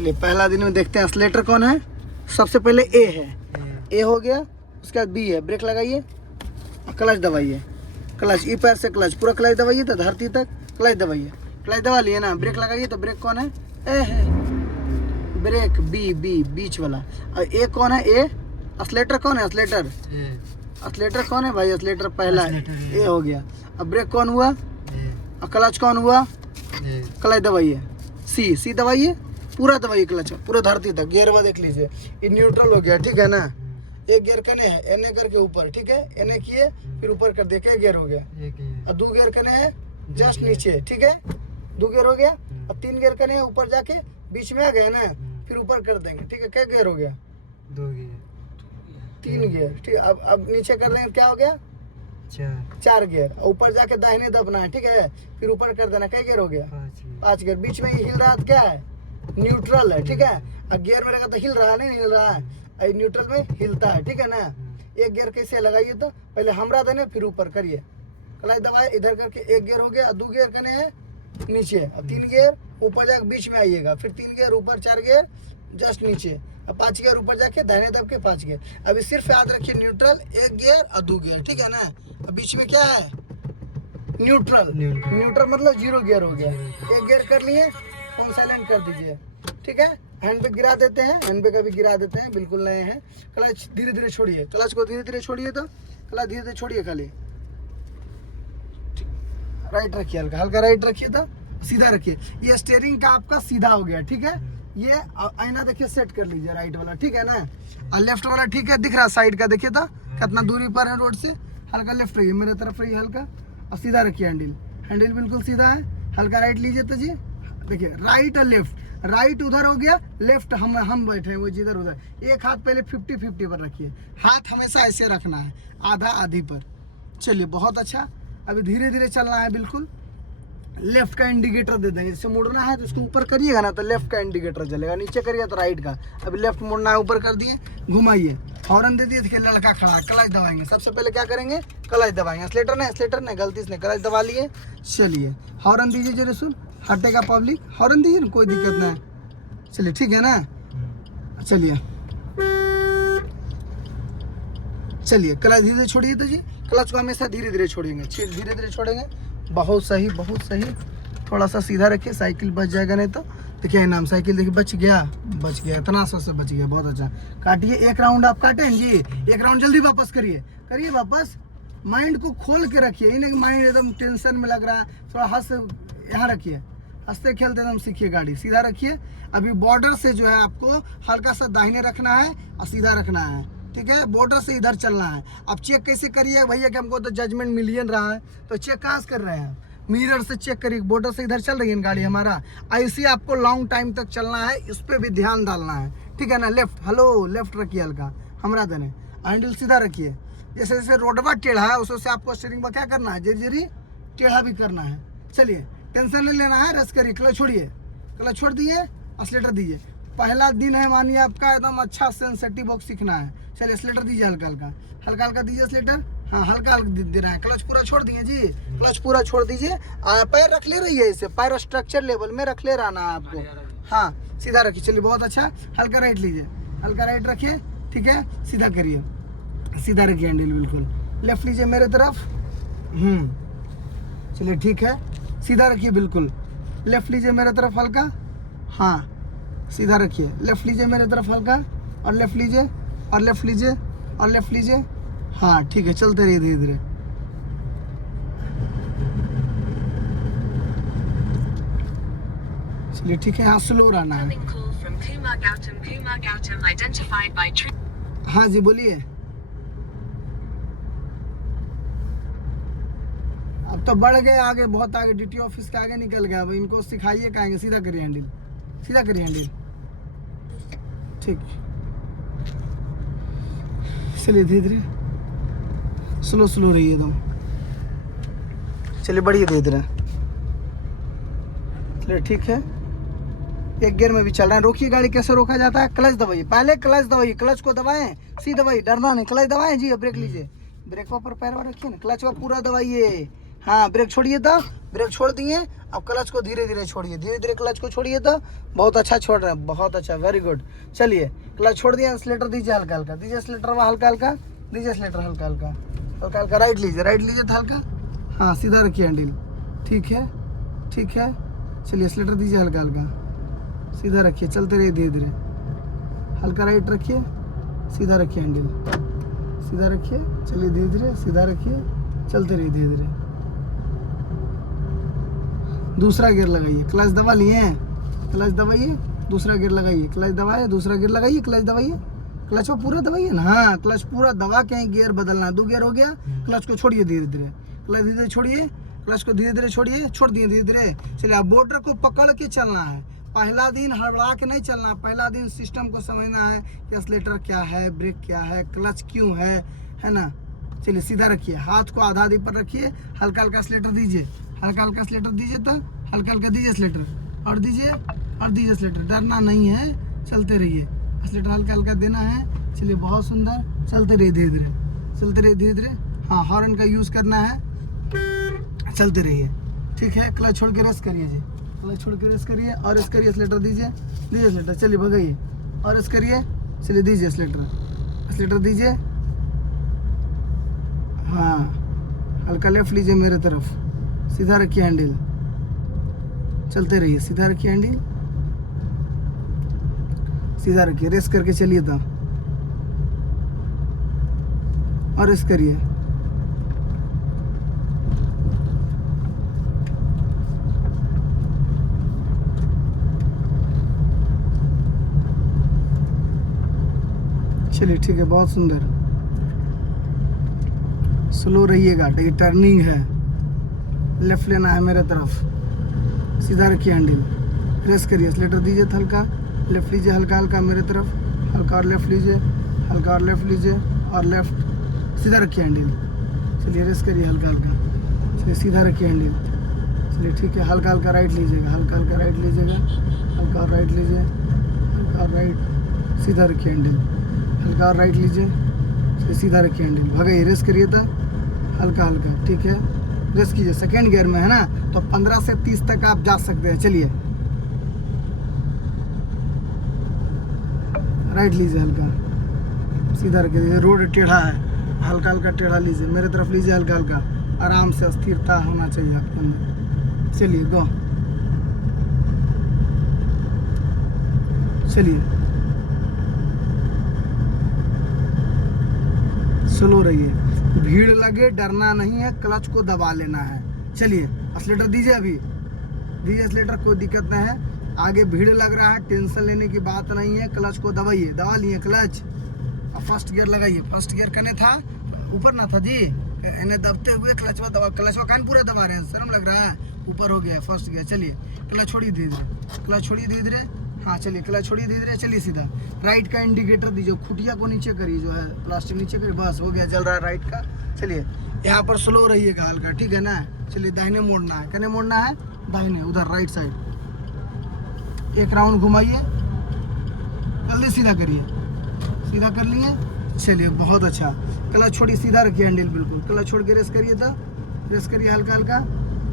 चलिए पहला दिन में देखते हैं एक्सीलेटर कौन है। सबसे पहले ए है, ए हो गया, उसके बाद बी है, ब्रेक लगाइए, क्लच दबाइए, क्लच ई पैर से क्लच पूरा क्लच दबाइए तो धरती तक क्लच दबाइए, क्लच दबा लिए ना, ब्रेक लगाइए तो ब्रेक कौन है, ए है, ब्रेक बी बी बीच वाला। और ए कौन है, ए एक्सीलेटर कौन है, एक्सीलेटर एक्सीलेटर कौन है भाई, एक्सीलेटर पहला है, ए हो गया। अब ब्रेक कौन हुआ, और क्लच कौन हुआ, क्लच दबाइए, सी सी दबाइए, पूरा दबाइए क्लच पूरा धरती तक। गियर वा देख लीजिए, ये न्यूट्रल हो गया, ठीक है ना। एक गियर कने है, एने करके ऊपर, ठीक है, एने किए फिर ऊपर कर दे, क्या गियर हो गया, और 2 गियर कने है जस्ट नीचे, ठीक है, 2 गियर हो गया। अब 3 गियर कने ऊपर जाके बीच में आ गए ना, फिर ऊपर कर देंगे, ठीक है। क्या गियर हो गया, 2 गियर, 3 गियर, ठीक है। अब नीचे कर देंगे, क्या हो गया, 4 गियर। ऊपर जाके दाहिने दबना है, ठीक है, फिर ऊपर कर देना, क्या गियर हो गया, 5 गियर। बीच में हिल रहा क्या है, न्यूट्रल है, ठीक है। अब गियर में लगा तो हिल रहा नहीं हिल रहा है, न्यूट्रल में हिलता है, ठीक है ना। एक गियर कैसे लगाइए, तो पहले हमरा देने फिर ऊपर करिए, क्लच दबाए इधर करके, 1 गियर हो गया, 2 गियर करने हैं नीचे, अब 3 गियर ऊपर जाके बीच में आइएगा, फिर 3 गियर ऊपर, 4 गियर जस्ट नीचे, अब 5 गियर ऊपर जाके दाहिने दब के 5 गियर। अभी सिर्फ याद रखिए न्यूट्रल, 1 गियर और 2 गियर, ठीक है ना। अब बीच में क्या है, न्यूट्रल, न्यूट्रल मतलब 0 गियर हो गया। 1 गियर कर लिए, फोन साइलेंट कर दीजिए, ठीक है। हैंड पे गिरा देते हैं, हैंड पे कभी गिरा देते हैं, बिल्कुल नए हैं। क्लच धीरे धीरे छोड़िए, क्लच को धीरे धीरे छोड़िए, तो क्लच धीरे धीरे छोड़िए, खाली राइट रखिए, हल्का हल्का राइट रखिए, तो सीधा रखिए। ये स्टीयरिंग का आपका सीधा हो गया, ठीक है। ये आईना देखिए सेट कर लीजिए राइट वाला, ठीक है ना। और लेफ्ट वाला ठीक है, दिख रहा साइड का, देखिए तो कितना दूरी पर है रोड से। हल्का लेफ्ट रहिए, मेरे तरफ रहिए हल्का, और सीधा रखिए हैंडल, हैंडल बिल्कुल सीधा है। हल्का राइट लीजिए तो जी, देखिए राइट और लेफ्ट, राइट उधर हो गया, लेफ्ट हम बैठे हैं वो जिधर उधर। एक हाथ पहले 50-50 पर रखिए, हाथ हमेशा ऐसे रखना है, आधा आधी पर। चलिए बहुत अच्छा। अभी धीरे धीरे चलना है, बिल्कुल लेफ्ट का इंडिकेटर दे देंगे। जैसे मुड़ना है तो इसको ऊपर करिएगा ना, तो लेफ्ट का इंडिकेटर जलेगा, नीचे करिएगा तो राइट का। अभी लेफ्ट मुड़ना है, ऊपर कर दिए, घुमाइए, हॉर्न दे दिए, देखिए लड़का खड़ा है, क्लच दबाएंगे। सबसे पहले क्या करेंगे, क्लच दबाएंगे, एक्सीलेटर ने गलती से क्लच दबा लिए। चलिए हॉर्न दीजिए जरा, सुन हटेगा पब्लिक, हॉर्न दीजिए ना, कोई दिक्कत नहीं। चलिए ठीक है ना, चलिए चलिए क्लच धीरे धीरे छोड़िए, तो जी क्लच को हमेशा धीरे धीरे छोड़ेंगे, धीरे धीरे छोड़ेंगे। बहुत सही बहुत सही। थोड़ा सा सीधा रखिए, साइकिल बच जाएगा नहीं तो। देखिए नाम साइकिल, देखिए बच गया, इतना से बच गया, बहुत अच्छा। काटिए, 1 राउंड आप काटें जी, 1 राउंड जल्दी वापस करिए, करिए वापस। माइंड को खोल के रखिए, इन्हें माइंड एकदम टेंशन में लग रहा है, थोड़ा हंस यहाँ रखिए, हंसते खेलते एकदम सीखिए, गाड़ी सीधा रखिए। अभी बॉर्डर से जो है आपको हल्का सा दाहिने रखना है और सीधा रखना है, ठीक है। बॉर्डर से इधर चलना है। अब चेक कैसे करिए भैया, कि हमको तो जजमेंट मिलियन रहा है, तो चेक कहाँ से कर रहे हैं, मिरर से चेक करिए। बॉर्डर से इधर चल रही है गाड़ी हमारा, ऐसे आपको लॉन्ग टाइम तक चलना है, इस पर भी ध्यान डालना है, ठीक है ना। लेफ्ट, हेलो लेफ्ट रखिए, हल्का हमरा देने, हैंडल सीधा रखिए। जैसे जैसे रोडवा टेढ़ा है, उस से आपको स्टीयरिंग पर क्या करना है, धीरे टेढ़ा भी करना है। चलिए टेंशन नहीं लेना है, रस करिए, क्लच छोड़िए, क्लच छोड़ दिए, एक्सीलेटर दीजिए। पहला दिन है मानिए आपका, एकदम अच्छा सेंसिटिव बॉक्स सीखना है। चलिए एक्सीलेटर दीजिए, हल्का हल्का हल्का हल्का दीजिए एक्सीलेटर, हाँ हल्का हल्का दे रहा है। क्लच पूरा छोड़ दिए जी, क्लच पूरा छोड़ दीजिए, पैर रख ले रही है, इसे पैर स्ट्रक्चर लेवल में रख ले रहना है आपको, हाँ सीधा रखिए। चलिए बहुत अच्छा, हल्का राइट लीजिए, हल्का राइट रखिए, ठीक है। सीधा करिए, सीधा रखिए हैंडल बिल्कुल। लेफ्ट लीजिए मेरे तरफ, चलिए ठीक है, सीधा रखिए बिल्कुल। लेफ्ट लीजिए मेरे तरफ हल्का, हाँ सीधा रखिए। लेफ्ट लीजिए मेरे तरफ हल्का, और लेफ्ट लीजिए, और लेफ्ट लीजिए, और लेफ्ट लीजिए, हाँ ठीक है। चलते रहिए धीरे धीरे, चलिए ठीक है। हाँ स्लो रहना है, हाँ जी बोलिए। अब तो बढ़ गए आगे, बहुत आगे, डीटी ऑफिस के आगे निकल गया। अब इनको सिखाइए कहेंगे, सीधा करिए हैंडल, सीधा करिए हैंडल, ठीक। चलिए धीरे धीरे, स्लो स्लो रहिए एकदम, चलिए बढ़िए धीरे धीरे, चलिए ठीक है। 1 गियर में भी चल रहा है। रोकिए गाड़ी, कैसे रोका जाता है, क्लच दबाइए, पहले क्लच दबाइए, क्लच को दबाएं, सी दबाइए, डरना नहीं, क्लच दबाएं जी। ब्रेक लीजिए, ब्रेक पर पैर रखिए ना, क्लच को पूरा दबाइए, हाँ ब्रेक छोड़िए तो, ब्रेक छोड़ दिए। अब क्लच को धीरे धीरे छोड़िए, धीरे धीरे क्लच को छोड़िए तो। बहुत अच्छा छोड़ रहे हैं, बहुत अच्छा, वेरी गुड। चलिए क्लच छोड़ दिया, एक्सीलेटर दीजिए हल्का हल्का, दीजिए एक्सीलेटर हल्का हल्का, दीजिए एक्सीलेटर हल्का हल्का, हल्का हल्का। राइट लीजिए तो हल्का, हाँ सीधा रखिए हैंडल, ठीक है ठीक है। चलिए एक्सीलेटर दीजिए हल्का हल्का, सीधा रखिए, चलते रहिए धीरे धीरे। हल्का राइट रखिए, सीधा रखिए हैंडल, सीधा रखिए। चलिए धीरे धीरे सीधा रखिए, चलते रहिए धीरे धीरे। दूसरा गियर लगाइए, क्लच दबा लिए हैं, क्लच दबाइए, दूसरा गियर लगाइए, क्लच दबाइए, दूसरा गियर लगाइए, क्लच दबाइए। क्लच को पूरा दबाइए ना, हाँ क्लच पूरा दबा के गियर बदलना है। 2 गियर हो गया, क्लच को छोड़िए धीरे धीरे, क्लच धीरे धीरे छोड़िए, क्लच को धीरे धीरे छोड़िए, छोड़ दिए धीरे धीरे। चलिए अब बॉर्डर को पकड़ के चलना है। पहला दिन हड़बड़ा के नहीं चलना, पहला दिन सिस्टम को समझना है कि एक्सीलेटर क्या है, ब्रेक क्या है, क्लच क्यों है ना। चलिए सीधा रखिए, हाथ को आधा आधी पर रखिए, हल्का हल्का एक्सीलेटर दीजिए, हल्का हल्का एक्सीलेटर दीजिए तो हल्का हल्का दीजिए एक्सीलेटर, और दीजिए एक्सीलेटर। डरना नहीं है, चलते रहिए, एक्सीलेटर हल्का हल्का देना है। चलिए बहुत सुंदर, चलते रहिए धीरे धीरे, चलते रहिए धीरे धीरे। हाँ हॉर्न का यूज़ करना है, चलते रहिए, ठीक है। क्लच छोड़ के रेस्ट करिए जी, क्लच छोड़ के रेस्ट करिए और रेस्ट करिए, एक्सीलेटर दीजिए एक्सीलेटर। चलिए भगाइए और रेस्ट करिए, चलिए दीजिए एक्सीलेटर दीजिए। हाँ हल्का लेफ्ट लीजिए मेरे तरफ, सीधा रखिए हैंडल, चलते रहिए, सीधा रखिए हैंडल, सीधा रखिए। रेस्ट करके चलिए था और रेस्ट करिए। चलिए ठीक है, बहुत सुंदर। स्लो रहिएगा, ये टर्निंग है, लेफ्ट लेना है मेरे तरफ, सीधा रखिए हैंडल, प्रेस करिए, एक्सीलेटर दीजिए हल्का, लेफ्ट लीजिए हल्का हल्का मेरे तरफ, हल्का और लेफ्ट लीजिए, हल्का और लेफ्ट लीजिए और लेफ्ट, सीधा रखिए हैंडल। चलिए रेस करिए हल्का हल्का, चलिए सीधा रखिए हैंडल। चलिए ठीक है, हल्का हल्का राइट लीजिएगा, हल्का हल्का राइट लीजिएगा, हल्का और राइट लीजिए, हल्का और राइट, सीधा रखिए हैंडल, हल्का और राइट लीजिए, चलिए सीधा रखिए हैंडल। भगाइए, रेस करिए था हल्का हल्का, ठीक है। रेस कीजिए, सेकेंड गियर में है ना, तो 15 से 30 तक आप जा सकते हैं। चलिए राइट लीजिए हल्का, सीधा रखिए, रोड टेढ़ा है, हल्का हल्का टेढ़ा लीजिए, मेरे तरफ लीजिए हल्का हल्का, आराम से, स्थिरता होना चाहिए आपके अंदर। चलिए गो, चलिए स्लो रहिए, भीड़ लगे डरना नहीं है, क्लच को दबा लेना है। चलिए एक्सीलेटर दीजिए, अभी दीजिए एक्सीलेटर, कोई दिक्कत नहीं है। आगे भीड़ लग रहा है, टेंशन लेने की बात नहीं है, क्लच को दबाइए, दबा लिए क्लच। अब फर्स्ट गियर लगाइए, फर्स्ट गियर कने था, ऊपर ना था जी, इन्हें दबते हुए क्लच में दबा, क्लच में कान पूरा दबा रहे हैं, शर्म लग रहा है, ऊपर हो गया फर्स्ट गियर। चलिए क्लच छोड़िए धीरे धीरे, क्लच छोड़िए धीरे धीरे, हाँ चलिए क्लच छोड़िए धीरे धीरे, चलिए सीधा। राइट का इंडिकेटर दीजिए, खुटिया को नीचे करिए, जो है प्लास्टिक नीचे करिए, बस हो गया, जल रहा है राइट का। चलिए यहाँ पर स्लो रहिएगा हल्का, ठीक है ना। चलिए दाहिने मोड़ना है, कने मोड़ना है, दाहिने उधर राइट साइड, एक राउंड घुमाइए, जल्दी सीधा करिए, सीधा कर लिए। चलिए बहुत अच्छा, क्लच छोड़िए, सीधा रखिए हैंडल बिल्कुल, क्लच छोड़ के रेस करिए था, रेस करिए हल्का हल्का।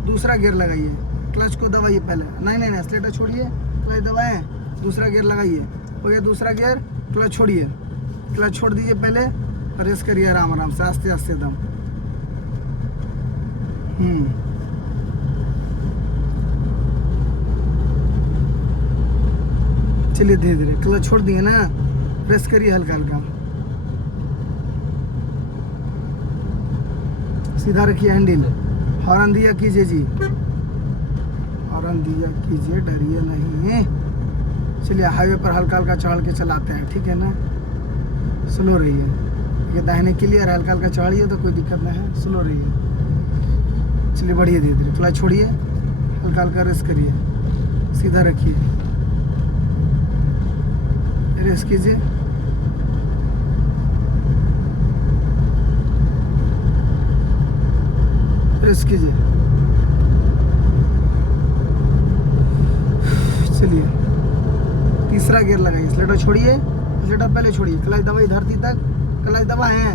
दूसरा गियर लगाइए, क्लच को दबाइए पहले, नहीं एक्सीलेटर छोड़िए, क्लच दबाएं, दूसरा गियर लगाइए, हो गया दूसरा गियर, क्लच छोड़िए, क्लच छोड़ दीजिए पहले और रेस करिए आराम आराम से, आस्ते आस्ते दम। चलिए धीरे धीरे, क्लच छोड़ दिए ना, प्रेस करिए हल्का हल्का, सीधा रखिए हैंडल, हॉर्न दिया कीजिए जी, हॉर्न दिया कीजिए, डरिए नहीं। चलिए हाईवे पर हल्का हल्का चढ़ के चलाते हैं, ठीक है ना, स्लो रहिए, ये दाहिने क्लियर, हल्का हल्का चढ़िए तो कोई दिक्कत नहीं है, स्लो रहिए। चलिए बढ़िए धीरे धीरे, क्लच छोड़िए, हल्का हल्का रेस करिए, सीधा रखिए, रेस कीजिए, रेस कीजिए। चलिए तीसरा गियर लगाइए, एक्सीलेटर छोड़िए, एक्सीलेटर पहले छोड़िए, क्लच दबाइए धरती तक, क्लच दबाएं,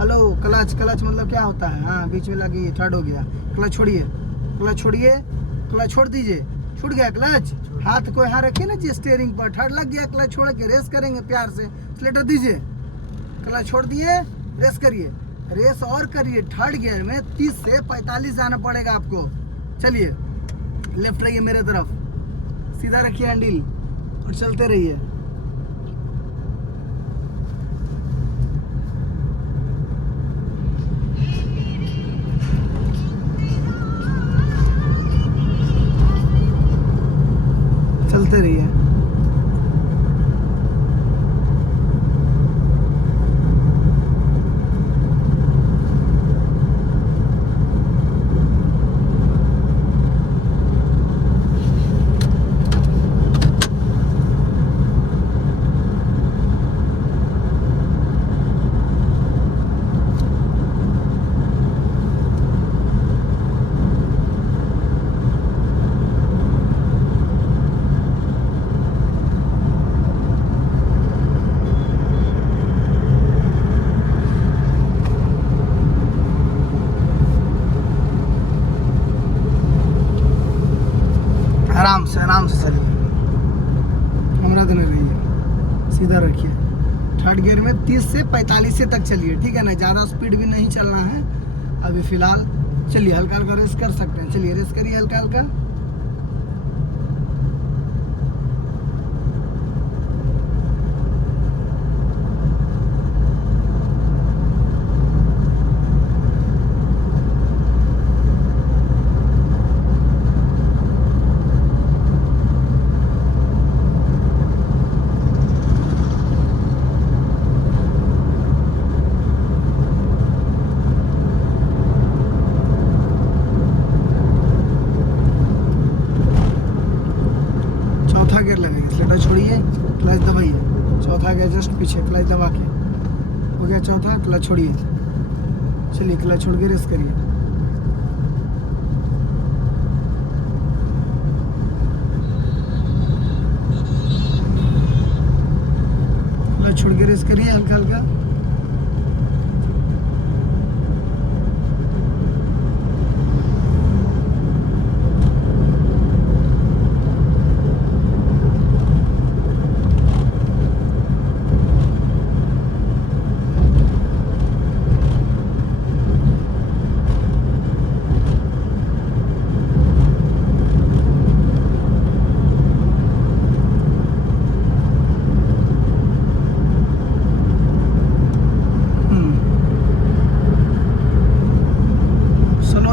हेलो क्लच, क्लच मतलब क्या होता है, हाँ बीच में लगी, थर्ड हो गया, क्लच छोड़िए, क्लच छोड़िए, क्लच छोड़ दीजिए। छूट गया क्लच, हाथ को यहाँ रखिए ना जी स्टीयरिंग पर, थर्ड लग गया, क्लच छोड़ के रेस करेंगे प्यार से, एक्सीलेटर दीजिए, क्लच छोड़ दिए, रेस करिए, रेस और करिए। थर्ड गियर में 30 से 45 जाना पड़ेगा आपको। चलिए लेफ्ट रहिए मेरे तरफ, सीधा रखिए हैंडल और चलते रहिए। चलते रहिए। आराम से चलिए, हमरा देने रहिए, सीधा रखिए। थर्ड गियर में 30 से 45 तक चलिए, ठीक है ना, ज़्यादा स्पीड भी नहीं चलना है अभी फ़िलहाल। चलिए हल्का हल्का रेस कर सकते हैं, चलिए रेस करिए हल्का हल्का। एक्सीलेटर छोड़िए, क्लच दबाइए, चौथा गया जस्ट पीछे, क्लच दबा के हो गया चौथा, क्लच छोड़िए। चलिए क्लच छोड़ के रेस करिए, क्लच छोड़ के रेस करिए हल्का हल्का।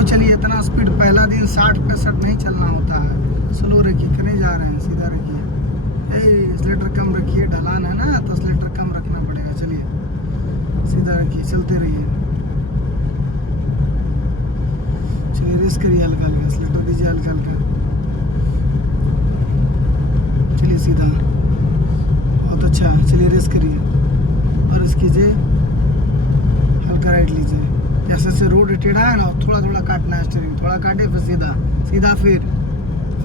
चलिए इतना स्पीड पहला दिन 60-65 नहीं चलना होता है, स्लो रखिए, कहीं जा रहे हैं, सीधा रखिए, एक्सीलेटर कम रखिए, ढलान है ना तो एक्सीलेटर कम रखना पड़ेगा। चलिए सीधा रखिए, चलते रहिए। चलिए रेस करिए हल्का हल्का, एक्सीलेटर दीजिए हल्का हल्का। चलिए सीधा, बहुत अच्छा, चलिए रेस करिए और रेस कीजिए, हल्का राइट लीजिए, जैसे से रोड टेढ़ा है ना, थोड़ा थोड़ा काटना है स्टीयरिंग, थोड़ा काटे फिर सीधा, सीधा फिर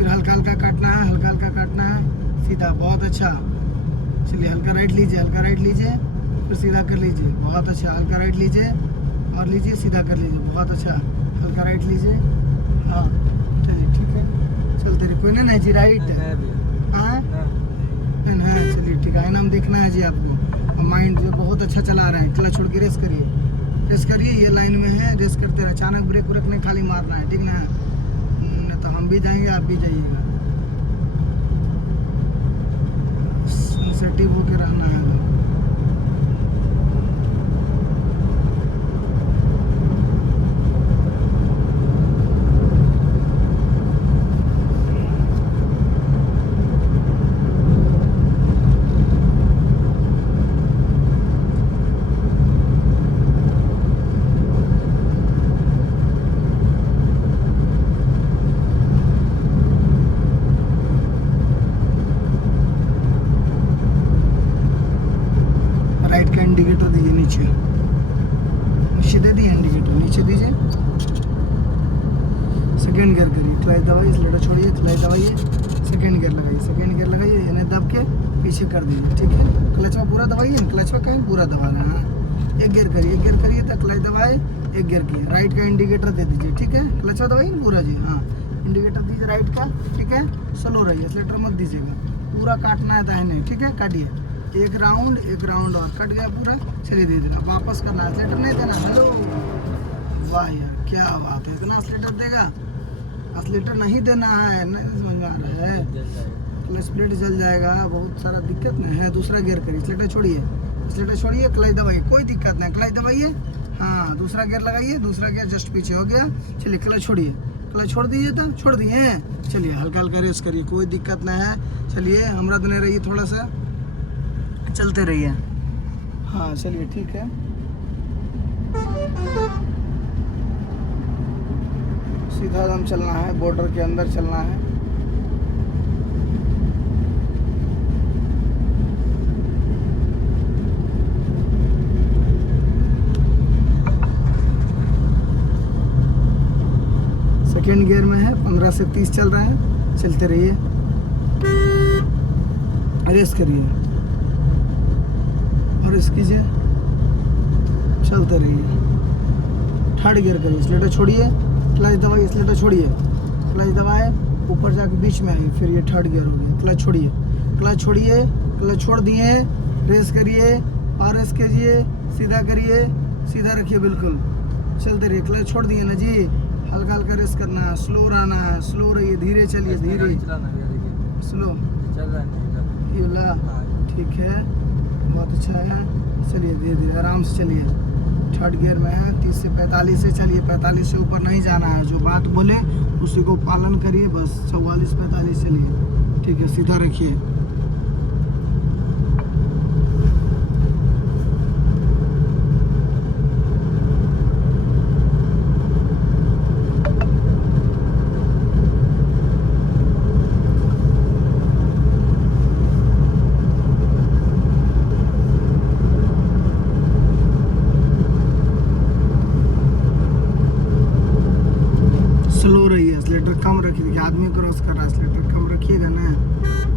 हल्का हल्का काटना है, हल्का हल्का काटना है, सीधा, बहुत अच्छा। चलिए हल्का राइट लीजिए, हल्का राइट लीजिए, फिर सीधा कर लीजिए, बहुत अच्छा, हल्का राइट लीजिए और लीजिए, सीधा कर लीजिए, बहुत अच्छा, हल्का राइट लीजिए। हाँ चलिए ठीक है, चलते रहिए, कोई नहीं जी, राइट हाँ चलिए ठीक है, इनाम देखना है जी आपको। माइंड जो बहुत अच्छा चला रहे हैं, क्लच छोड़ के रेस करिए, रेस करिए, ये लाइन में है, रेस करते रहे, अचानक ब्रेक व्रेक नहीं, खाली मारना है, ठीक ना, नहीं तो हम भी जाएंगे आप भी जाइएगा, सेंसिटिव होके रहना है। राइट का इंडिकेटर दीजिए, नीचे दे दिए इंडिकेटर, नीचे दीजिए, सेकेंड गियर करिए, क्लच दबाइए, एक्सीलेटर छोड़िए, क्लच दबाइए, सेकेंड गियर लगाइए, यानी दब के पीछे कर दीजिए, ठीक है। क्लच में पूरा दबाइए, क्लच में कहीं पूरा दबाना है, एक गियर करिए तो क्लच दबाए, एक गियर किए, राइट का इंडिकेटर दे दीजिए, ठीक है। क्लच दबाइए पूरा जी, हाँ इंडिकेटर दीजिए राइट का, ठीक है। स्लो रहिए, एक्सीलेटर मत दीजिएगा, पूरा काटना है दाहिने, ठीक है। काटिए, एक राउंड और कट गया पूरा। चलिए धीरे अब वापस करना है, एक्सीलेटर नहीं देना। हेलो, वाह यार क्या बात है, इतना एक्सीलेटर देगा, एक्सीलेटर नहीं देना है, नहीं समझ में आ रहा है। क्लच प्लेट जल जाएगा, बहुत सारा दिक्कत नहीं है। दूसरा गियर करिए, एक्सीलेटर छोड़िए, क्लच दबाइए, कोई दिक्कत नहीं, क्लच दबाइए, हाँ दूसरा गियर लगाइए, दूसरा गियर जस्ट पीछे हो गया। चलिए क्लच छोड़िए, क्लच छोड़ दीजिए, तो छोड़ दिए। चलिए हल्का हल्का रेस करिए, कोई दिक्कत नहीं है। चलिए हमरा देने रहिए, थोड़ा सा चलते रहिए, हाँ चलिए ठीक है। सीधा दम चलना है, बॉर्डर के अंदर चलना है। सेकेंड गियर में है, 15 से 30 चल रहा है, चलते रहिए, रेस करिए और रेस कीजिए, चलते रहिए। थर्ड गियर करिए, एक्सीलेटर छोड़िए, क्लच दबाइए, एक्सीलेटर छोड़िए, क्लच दबाए, ऊपर जाके बीच में आइए, फिर ये थर्ड गियर हो गया। क्लच छोड़िए, क्लच छोड़ दिए, रेस करिए और रेस कीजिए, सीधा करिए, सीधा रखिए बिल्कुल, चलते रहिए। क्लच छोड़ दिए ना जी, हल्का हल्का रेस करना है, स्लो रहना है, स्लो रहिए, धीरे चलिए, धीरे स्लो चल रहा है, ठीक है, बहुत अच्छा है। चलिए धीरे धीरे आराम से चलिए। थर्ड गियर में है, 30 से 45 से चलिए, 45 से ऊपर नहीं जाना है, जो बात बोले उसी को पालन करिए, बस 44-45 चलिए, ठीक है। सीधा रखिए, स्लो रहिए, एक्सीलेटर कम रखिए। देखिए आदमी क्रॉस कर रहा है, एक्सीलेटर कम रखिएगा ना,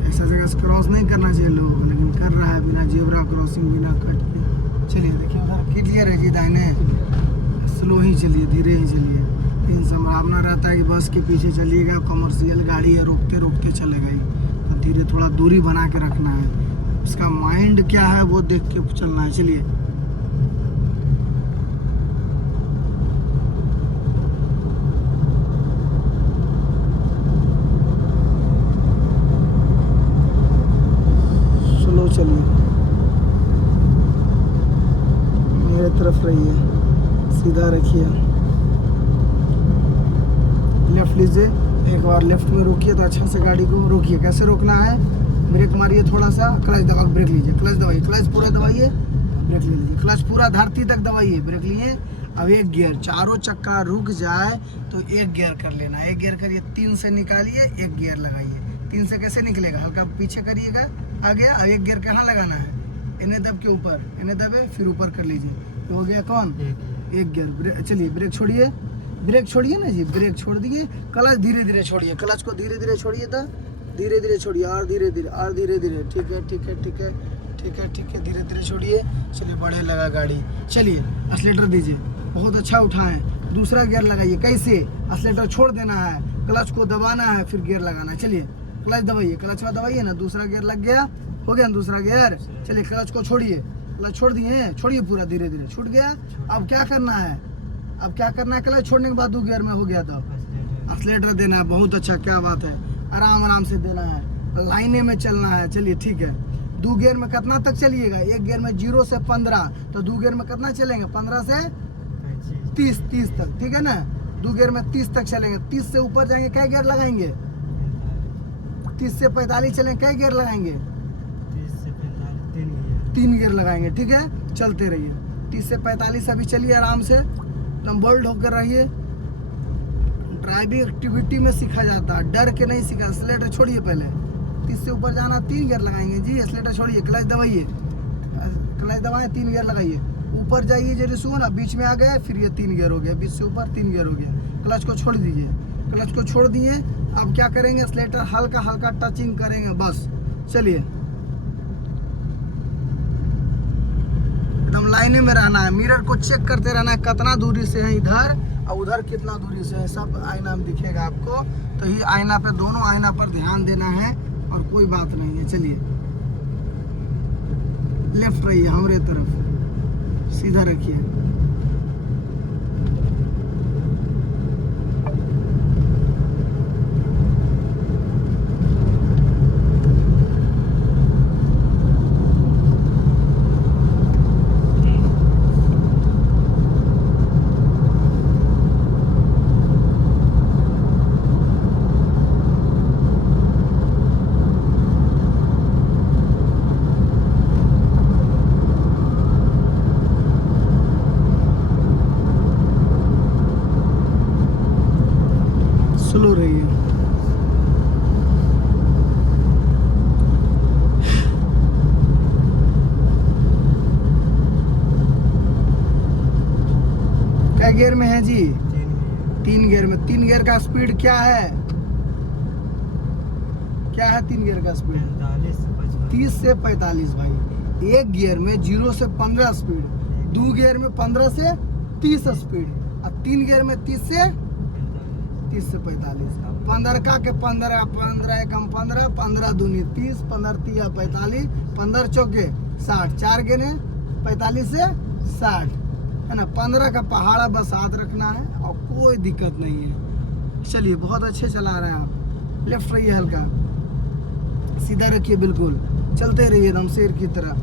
ऐसा जगह से क्रॉस नहीं करना चाहिए लोग, लेकिन कर रहा है बिना जेब्रा क्रॉसिंग, बिना कट के। चलिए देखिए उधर क्लियर है जी, दाहिने स्लो ही चलिए, धीरे ही चलिए। इन संभावना रहता है कि बस के पीछे चलिएगा, कमर्शियल गाड़ी है, रोकते रोकते चलेगा ही, तो धीरे थोड़ा दूरी बना के रखना है, उसका माइंड क्या है वो देख के चलना है। चलिए चलिए, मेरे तरफ रहिए, सीधा रखिए, लेफ्ट लीजिए, एक बार लेफ्ट में रोकिए तो अच्छा से गाड़ी को रोकिए। कैसे रोकना है, ब्रेक मारिए थोड़ा सा, क्लच दबा ब्रेक लीजिए, क्लच दबाइए, क्लच पूरा दबाइए, ब्रेक ले लीजिए, क्लच पूरा धरती तक दबाइए, ब्रेक लिए। अब एक गियर, चारों चक्का रुक जाए तो एक गियर कर लेना, एक गियर करिए, 3 से निकालिए, एक गियर लगाइए। 3 से कैसे निकलेगा, हल्का पीछे करिएगा, आ गया। अब एक गियर कहाँ लगाना है, इन्हें दब के ऊपर, इन्हें दबे फिर ऊपर कर लीजिए, तो हो गया कौन, एक गियर। चलिए ब्रेक छोड़िए, ब्रेक छोड़िए ना जी, ब्रेक छोड़ दिए, क्लच धीरे धीरे छोड़िए, क्लच को धीरे धीरे छोड़िए, तो धीरे धीरे छोड़िए, और धीरे धीरे, और धीरे धीरे, ठीक है ठीक है ठीक है ठीक है ठीक है, धीरे धीरे छोड़िए। चलिए बढ़े लगा गाड़ी। चलिए एक्सीलेटर दीजिए, बहुत अच्छा उठाएं, दूसरा गियर लगाइए। कैसे, एक्सीलेटर छोड़ देना है, क्लच को दबाना है, फिर गियर लगाना है। चलिए क्लच दबाइए, क्लच का दबाइए ना, दूसरा गियर लग गया, हो गया ना दूसरा गियर। चलिए क्लच को छोड़िए, क्लच छोड़ दिए, छोड़िए पूरा, धीरे धीरे छूट गया। अब क्या करना है, अब क्या करना है, क्लच छोड़ने के बाद 2 गियर में हो गया, तो एक्सीलेटर देना है, बहुत अच्छा, क्या बात है, आराम आराम से देना है, लाइने में चलना है। चलिए ठीक है, 2 गियर में कितना तक चलिएगा, एक गियर में 0 से 15, तो 2 गियर में कितना चलेंगे, 15 से 30 तक, ठीक है ना। 2 गियर में 30 तक चलेंगे, 30 से ऊपर जाएंगे, क्या गियर लगाएंगे, 30 से 45 चलेंगे, क्या गियर लगाएंगे, 3 गियर लगाएंगे, ठीक है। चलते रहिए, 30 से 45 अभी चलिए आराम से, एकदम बोल्ड होकर रहिए। ड्राइविंग एक्टिविटी में सीखा जाता है, डर के नहीं सीखा। एक्सीलेटर छोड़िए, पहले 30 से ऊपर जाना, 3 गियर लगाएंगे जी। एक्सीलेटर छोड़िए, क्लच दबाइए, क्लच दबाएं, 3 गियर लगाइए, ऊपर जाइए, जैसे सुनो ना, बीच में आ गए, फिर ये 3 गियर हो गया, बीच से ऊपर 3 गियर हो गया। क्लच को छोड़ दीजिए, क्लच को छोड़ दिए। अब क्या करेंगे, एक्सीलेटर हल्का हल्का टचिंग करेंगे, बस। चलिए एकदम लाइने में रहना है, मिरर को चेक करते रहना है कितना दूरी से है इधर और उधर कितना दूरी से है, सब आईना में दिखेगा आपको। तो ये आईना पे, दोनों आईना पर ध्यान देना है और कोई बात नहीं है। चलिए लेफ्ट रहिए, हमारे तरफ सीधा रखिए। स्लो रहिए। क्या गियर में है जी? 3 गियर में। 3 गियर का स्पीड क्या है? क्या है 3 गियर का स्पीड? 30 से 45 भाई। एक गियर में 0 से 15 स्पीड, 2 गियर में 15 से 30 स्पीड और 3 गियर में 30 से 45। 15 का के 15, 15 एकम 15, 15 दूनी 30, 15 तिया 45, 15 चौके 60, 4 गिने 45 से 60 है ना। 15 का पहाड़ा बस हाथ रखना है और कोई दिक्कत नहीं है। चलिए बहुत अच्छे चला रहे हैं आप। लेफ्ट रहिए, हल्का सीधा रखिए, बिल्कुल चलते रहिए एकदम शेर की तरह।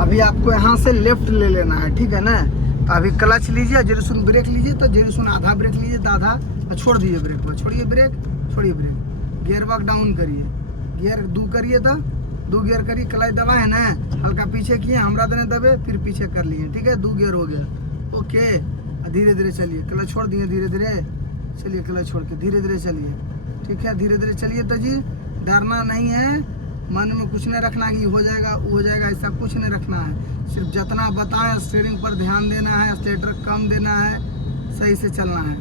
अभी आपको यहाँ से लेफ्ट ले लेना है, ठीक है ना। तो अभी क्लच लीजिए, जेरुसन ब्रेक लीजिए तो जेरुसन आधा ब्रेक लीजिए तो आधा, तो छोड़ दीजिए ब्रेक पर, छोड़िए ब्रेक, छोड़िए ब्रेक, गियर बॉक्स डाउन करिए, गियर 2 करिए तो 2 गियर करिए, क्लच दबाए ना, हल्का पीछे किए, हमरा देने दबे, फिर पीछे कर लिए, ठीक है। 2 गियर हो गया, ओके। धीरे धीरे चलिए, क्लच छोड़ दिए, धीरे धीरे चलिए, क्लच छोड़ के धीरे धीरे चलिए, ठीक है। धीरे धीरे चलिए तो जी, डरना नहीं है, मन में कुछ नहीं रखना कि हो जाएगा वो हो जाएगा, ऐसा कुछ नहीं रखना है। सिर्फ जितना बताएं स्टीयरिंग पर ध्यान देना है, एक्सीलरेटर कम देना है, सही से चलना है।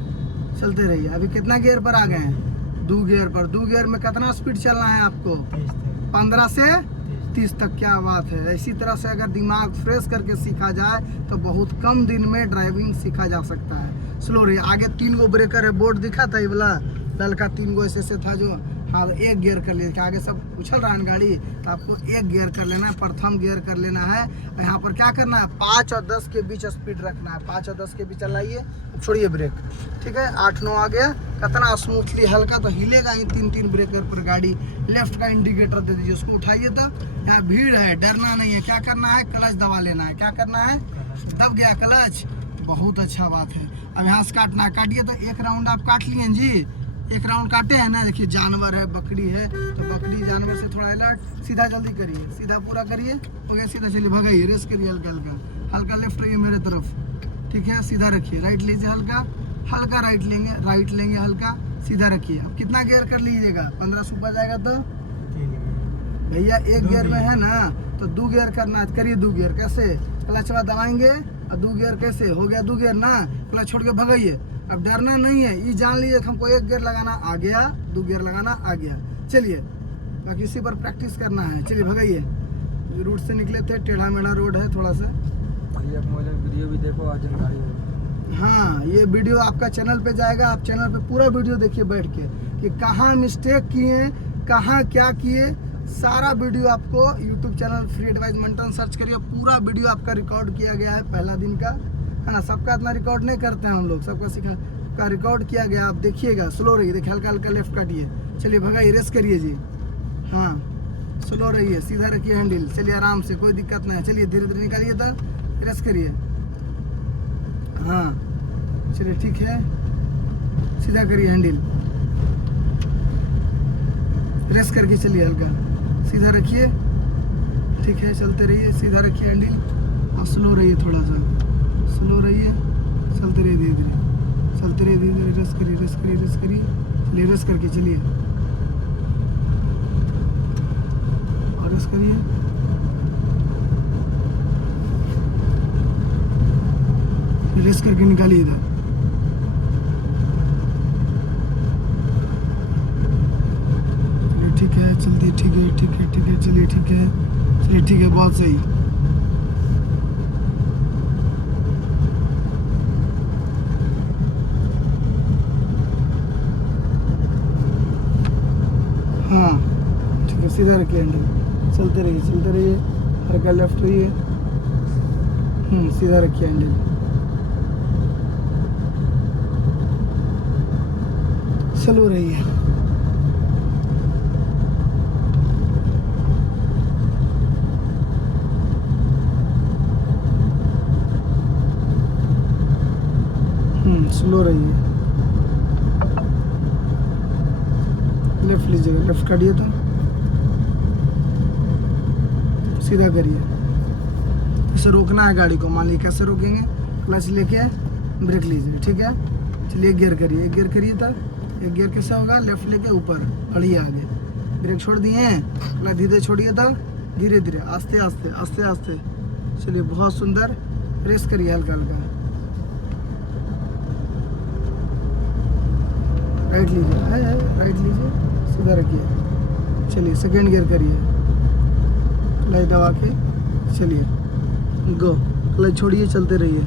चलते रहिए। अभी कितना गियर पर आ गए हैं? 2 गियर पर। 2 गियर में कितना स्पीड चलना है आपको? 15 से 30 तक। क्या बात है। इसी तरह से अगर दिमाग फ्रेश करके सीखा जाए तो बहुत कम दिन में ड्राइविंग सीखा जा सकता है। स्लो रहिए। आगे 3 गो ब्रेकर है, बोर्ड दिखा था ये वाला लड़का, 3 गो ऐसे था जो, हाँ 1 गियर कर लीजिए, आगे सब उछल रहा है गाड़ी, तो आपको 1 गियर कर लेना है, प्रथम गियर कर लेना है। यहाँ पर क्या करना है, 5 और 10 के बीच स्पीड रखना है, 5 और 10 के बीच चलाइए, छोड़िए ब्रेक, ठीक है। 8-9 आ गया, कितना स्मूथली, हल्का तो हिलेगा ही 3-3 ब्रेकर पर गाड़ी। लेफ्ट का इंडिकेटर दे दीजिए, उसको उठाइए तो यहाँ भीड़ है, डरना नहीं है। क्या करना है, क्लच दबा लेना है। क्या करना है, दब गया क्लच, बहुत अच्छा बात है। अब यहाँ से काटना है, काटिए तो 1 राउंड आप काट लिए जी, 1 राउंड काटे हैं ना। देखिए जानवर है, बकरी है, तो बकरी जानवर से थोड़ा अलर्ट, सीधा जल्दी करिए, सीधा पूरा करिए, हो गया सीधा। चलिए भगाइए, रेस करिए, हल्का हल्का, हल्का लेफ्ट रहिए मेरे तरफ, ठीक है। सीधा रखिए, राइट लीजिए, हल्का हल्का राइट लेंगे, राइट लेंगे, हल्का सीधा रखिए। अब कितना गियर कर लीजिएगा, 15 से ऊपर जाएगा तो भैया 1 गियर में है ना, तो 2 गियर करना, करिए 2 गियर। कैसे, क्लच दबाएंगे और 2 गियर, कैसे हो गया 2 गियर ना, क्लच छोड़ के भगाइए। अब डरना नहीं है, ये जान लीजिए हमको 1 गियर लगाना आ गया, 2 गियर लगाना आ गया। चलिए बाकी इसी पर प्रैक्टिस करना है। चलिए भगाइए, रूट से निकले थे, टेढ़ा मेढ़ा रोड है थोड़ा सा। वीडियो भी देखो आज जानकारी। हाँ, ये वीडियो आपका चैनल पे जाएगा, आप चैनल पे पूरा वीडियो देखिए बैठ के, कि कहाँ मिस्टेक किए, कहाँ क्या किए, सारा वीडियो आपको यूट्यूब चैनल फ्री एडवाइस मंटन सर्च करिए, पूरा वीडियो आपका रिकॉर्ड किया गया है पहला दिन का, है ना। सबका इतना रिकॉर्ड नहीं करते हैं हम लोग, सबका सिखा का रिकॉर्ड किया गया, आप देखिएगा। स्लो रहिए, देखिए हल्का हल्का लेफ्ट काटिए, चलिए भगाइए, रेस करिए जी, हाँ स्लो रहिए, सीधा रखिए हैंडल, चलिए आराम से, कोई दिक्कत नहीं है। चलिए धीरे धीरे निकालिए तो रेस करिए, हाँ चलिए ठीक है, सीधा करिए हैंडल, रेस करके चलिए, हल्का सीधा रखिए, ठीक है, चलते रहिए, सीधा रखिए हैंडल और स्लो रहिए, थोड़ा सा स्लो रहिए, चलते रहिए धीरे धीरे, चलते रहिए धीरे धीरे, रेस करिए, रेस करिए, रेस करिए, चलिए रेस करके चलिए और रेस करिए, रेस करके निकालिए इधर, चलिए ठीक है, चलती ठीक है, ठीक है, ठीक है, चलिए ठीक है, चलिए ठीक है, बहुत सही। हाँ ठीक है, सीधा रखिए हैंडल, चलते रहिए, चलते रहिए, हल्का लेफ्ट रहिए, सीधा रखिए हैंडल, स्लो रहिए, स्लो रहिए, लेफ्ट लीजिएगा, लेफ्ट काटिए तो सीधा करिए, इसे रोकना है गाड़ी को, मान लीजिए कैसे रोकेंगे, क्लच लेके ब्रेक लीजिए, ठीक है, चलिए एक गियर करिए, एक गियर करिए, तब एक गियर कैसे होगा, लेफ्ट लेके ऊपर बढ़िए आगे, ब्रेक छोड़ दिए हैं, क्लच धीरे छोड़िए, तब धीरे धीरे, आस्ते आस्ते, आस्ते आस्ते, चलिए बहुत सुंदर, रेस करिए हल्का हल्का, राइट लीजिए, राइट लीजिए, सीधा रखिए, चलिए सेकंड गियर करिए, क्लच दबा के चलिए, गो, क्लच छोड़िए, चलते रहिए,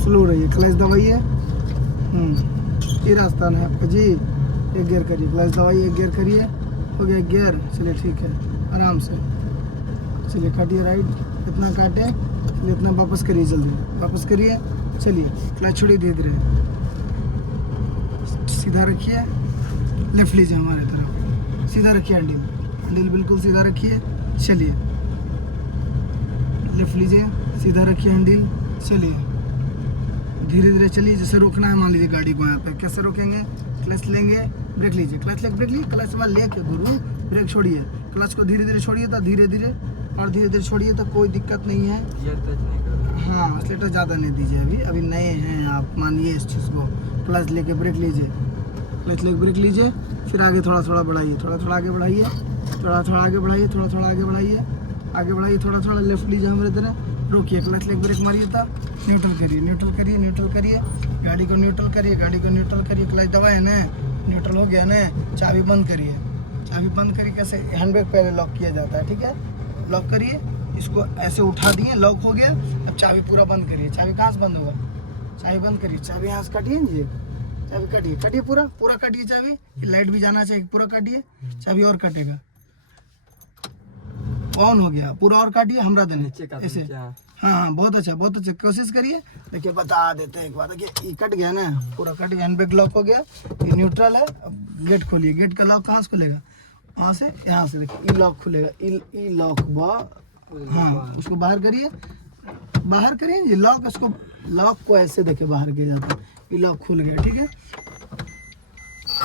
स्लो रहिए, क्लच दबाइए, ये रास्ता है आपका जी, एक गियर करिए, क्लच दबाइए, एक गियर करिए, हो गया एक गियर, चलिए ठीक है, आराम से, चलिए काटिए राइट, इतना काटे, चलिए इतना वापस करिए, जल्दी वापस करिए, चलिए क्लच छोड़िए धीरे धीरे, सीधा रखिए, लेफ्ट लीजिए हमारे तरफ, सीधा रखिए हैंडल, हैंडल बिल्कुल सीधा रखिए, चलिए लेफ्ट लीजिए, सीधा रखिए हैंडल, चलिए धीरे धीरे चलिए, जैसे रोकना है मान लीजिए गाड़ी को, यहाँ पे कैसे रोकेंगे, क्लच लेंगे, ब्रेक लीजिए, क्लच लेके ब्रेक लीजिए, क्लच वाला लेके गुरु ब्रेक छोड़िए, क्लच को धीरे धीरे छोड़िए, तो धीरे धीरे और धीरे धीरे छोड़िए, तो कोई दिक्कत नहीं है, गियर टच नहीं कर रहा। हाँ एक्सीलेटर ज़्यादा नहीं दीजिए, अभी अभी नए हैं आप, मानिए इस चीज़ को, क्लच लेके ब्रेक लीजिए, क्लच लेके ब्रेक लीजिए, फिर आगे थोड़ा थोड़ा बढ़ाइए, थोड़ा थोड़ा आगे बढ़ाइए, थोड़ा थोड़ा आगे बढ़ाइए, थोड़ा थोड़ा आगे बढ़ाइए, आगे बढ़ाइए, थोड़ा थोड़ा लेफ्ट लीजिए हमारे तरह, रोकिए, क्लच लेके ब्रेक मारिए, था न्यूट्रल करिए, न्यूट्रल करिए, न्यूट्रल करिए, गाड़ी को न्यूट्रल करिए, गाड़ी को न्यूट्रल करिए, क्लच दबाए ना, न्यूट्रल हो गया ना, चाबी बंद करिए, चाबी बंद करिए, कैसे हैंड ब्रेक पहले लॉक किया जाता है, ठीक है, लॉक करिए, इसको ऐसे उठा दिए, लॉक हो गया, अब चाबी पूरा बंद करिए, चाबी कहाँ से बंद होगा, चाबी बंद करिए, चाबी यहाँ से काटिए जी, चाबी काटिए, काटिए पूरा पूरा काटिए चाबी, लाइट भी जाना चाहिए, पूरा काटिए, चाबी और काटेगा, ऑन हो गया पूरा, और काटिए, हमरा देने नीचे का ऐसे, हाँ। हाँ बहुत अच्छा, बहुत अच्छा, कोशिश करिए, देखिए बता देते हैं एक बात, देखिए ये कट गया ना, पूरा कट गया, हैंड ब्रेक लॉक हो गया, ये न्यूट्रल है, अब गेट खोलिए, गेट का लॉक कहाँ से खुलेगा, वहाँ से, यहाँ से देखिए ई लॉक खुलेगा, ई लॉक हाँ उसको बाहर करिए, बाहर करिए ये लॉक, इसको लॉक को ऐसे देखिए बाहर किया जाता है, ये लॉक खुल गया, ठीक है,